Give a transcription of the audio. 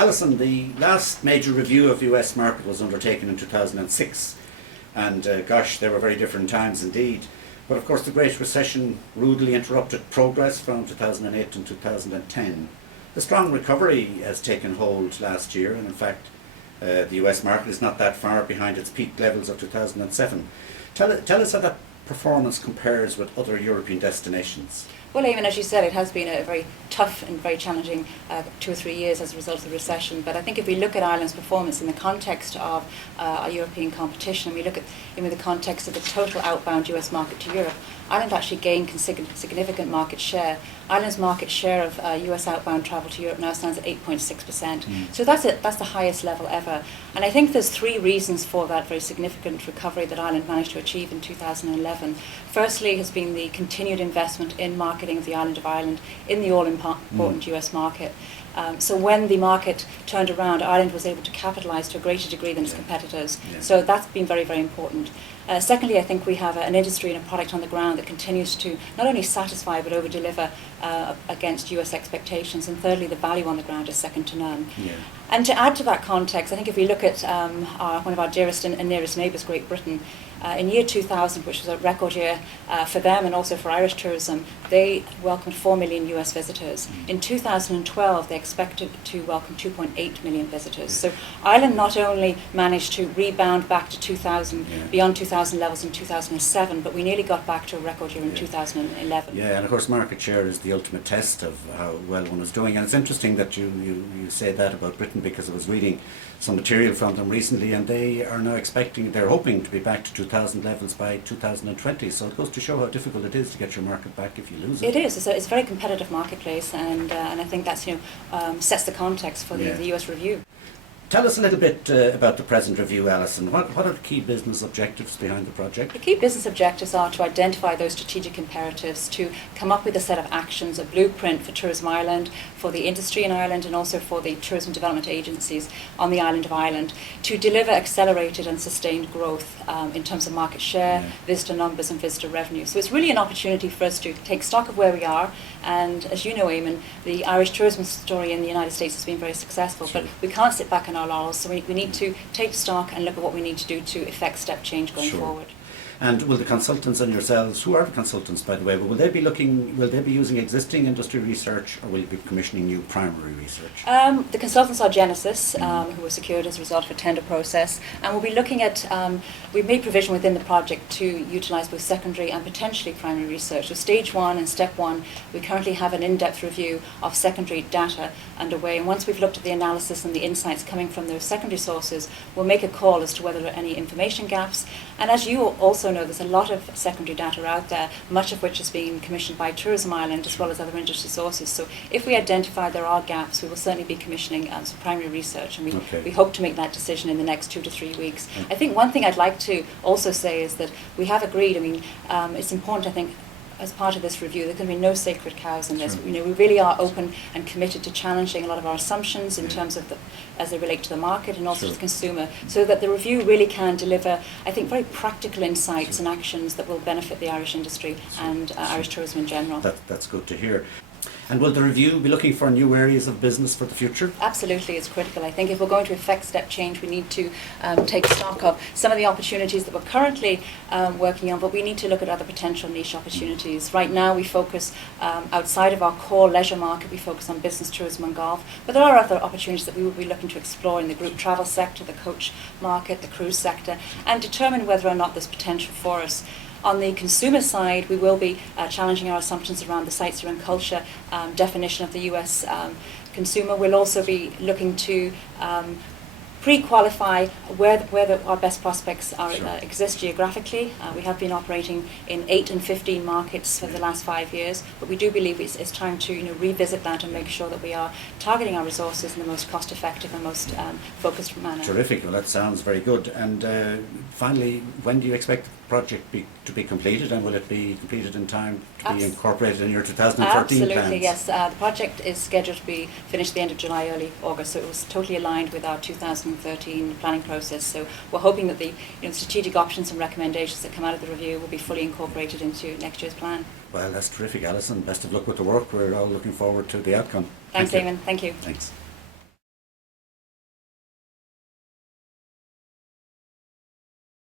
Alison, the last major review of the US market was undertaken in 2006, and gosh, they were very different times indeed. But of course the Great Recession rudely interrupted progress from 2008 and 2010. The strong recovery has taken hold last year, and in fact the US market is not that far behind its peak levels of 2007. Tell us how that performance compares with other European destinations. Well, Eamon, as you said, it has been a very tough and very challenging 2 or 3 years as a result of the recession. But I think if we look at Ireland's performance in the context of our European competition, and we look at in the context of the total outbound US market to Europe, Ireland actually gained significant market share. Ireland's market share of US outbound travel to Europe now stands at 8.6%. So that's the highest level ever. And I think there's 3 reasons for that very significant recovery that Ireland managed to achieve in 2011. Firstly has been the continued investment in marketing of the island of Ireland in the all-important US market. So when the market turned around, Ireland was able to capitalise to a greater degree than its competitors. So that's been very, very important. Secondly, I think we have an industry and a product on the ground that continues to not only satisfy but over-deliver against US expectations. And thirdly, the value on the ground is second to none. And to add to that context, I think if we look at one of our dearest and nearest neighbours, Great Britain, in year 2000, which was a record year for them and also for Irish tourism, they welcomed 4 million US visitors. In 2012, they expected to welcome 2.8 million visitors. So Ireland not only managed to rebound back to 2000, beyond 2000 levels in 2007, but we nearly got back to a record year in 2011. Yeah, and of course market share is the ultimate test of how well one is doing. And it's interesting that you say that about Britain, because I was reading some material from them recently, and they are now they're hoping to be back to 2000 levels by 2020. So it goes to show how difficult it is to get your market back if you lose it. It is. It's a very competitive marketplace, and I think that's sets the context for the US review. Tell us a little bit about the present review, Alison. What are the key business objectives behind the project? The key business objectives are to identify those strategic imperatives, to come up with a set of actions, a blueprint for Tourism Ireland, for the industry in Ireland, and also for the tourism development agencies on the island of Ireland, to deliver accelerated and sustained growth in terms of market share, visitor numbers and visitor revenue. So it's really an opportunity for us to take stock of where we are. And as you know, Eamon, the Irish tourism story in the United States has been very successful, but we can't sit back on our laurels, so we need to take stock and look at what we need to do to effect step change going forward. And will the consultants and yourselves, who are the consultants by the way, will they be using existing industry research, or will you be commissioning new primary research? The consultants are Genesis, who were secured as a result of a tender process, and we'll be looking at, we've made provision within the project to utilise both secondary and potentially primary research. So stage 1 and step 1, we currently have an in-depth review of secondary data underway, and once we've looked at the analysis and the insights coming from those secondary sources, we'll make a call as to whether there are any information gaps. And as you also know, there's a lot of secondary data out there, much of which is being commissioned by Tourism Ireland as well as other industry sources. So if we identify there are gaps, we will certainly be commissioning some primary research, and we hope to make that decision in the next 2 to 3 weeks. I think one thing I'd like to also say is that we have agreed, it's important, I think, as part of this review, there can be no sacred cows in this. We really are open and committed to challenging a lot of our assumptions in terms of as they relate to the market and also to the consumer, so that the review really can deliver, I think, very practical insights and actions that will benefit the Irish industry and Irish tourism in general. That's good to hear. And will the review be looking for new areas of business for the future? Absolutely, it's critical. I think if we're going to effect step change, we need to take stock of some of the opportunities that we're currently working on, but we need to look at other potential niche opportunities. Right now we focus outside of our core leisure market, we focus on business, tourism and golf, but there are other opportunities that we will be looking to explore in the group travel sector, the coach market, the cruise sector, and determine whether or not there's potential for us. On the consumer side, we will be challenging our assumptions around the sightseer and culture definition of the US consumer. We'll also be looking to pre-qualify where our best prospects exist geographically. We have been operating in 8 and 15 markets for the last 5 years, but we do believe it's time to revisit that and make sure that we are targeting our resources in the most cost-effective and most focused manner. Terrific. Well, that sounds very good. And finally, when do you expect the project to be completed, and will it be completed in time to be incorporated in your 2013 plans? Absolutely, yes. The project is scheduled to be finished at the end of July, early August, so it was totally aligned with our 2013 planning process. So we're hoping that the strategic options and recommendations that come out of the review will be fully incorporated into next year's plan. Well, that's terrific, Alison. Best of luck with the work. We're all looking forward to the outcome. Thanks, Eamon. Thank you. Thanks.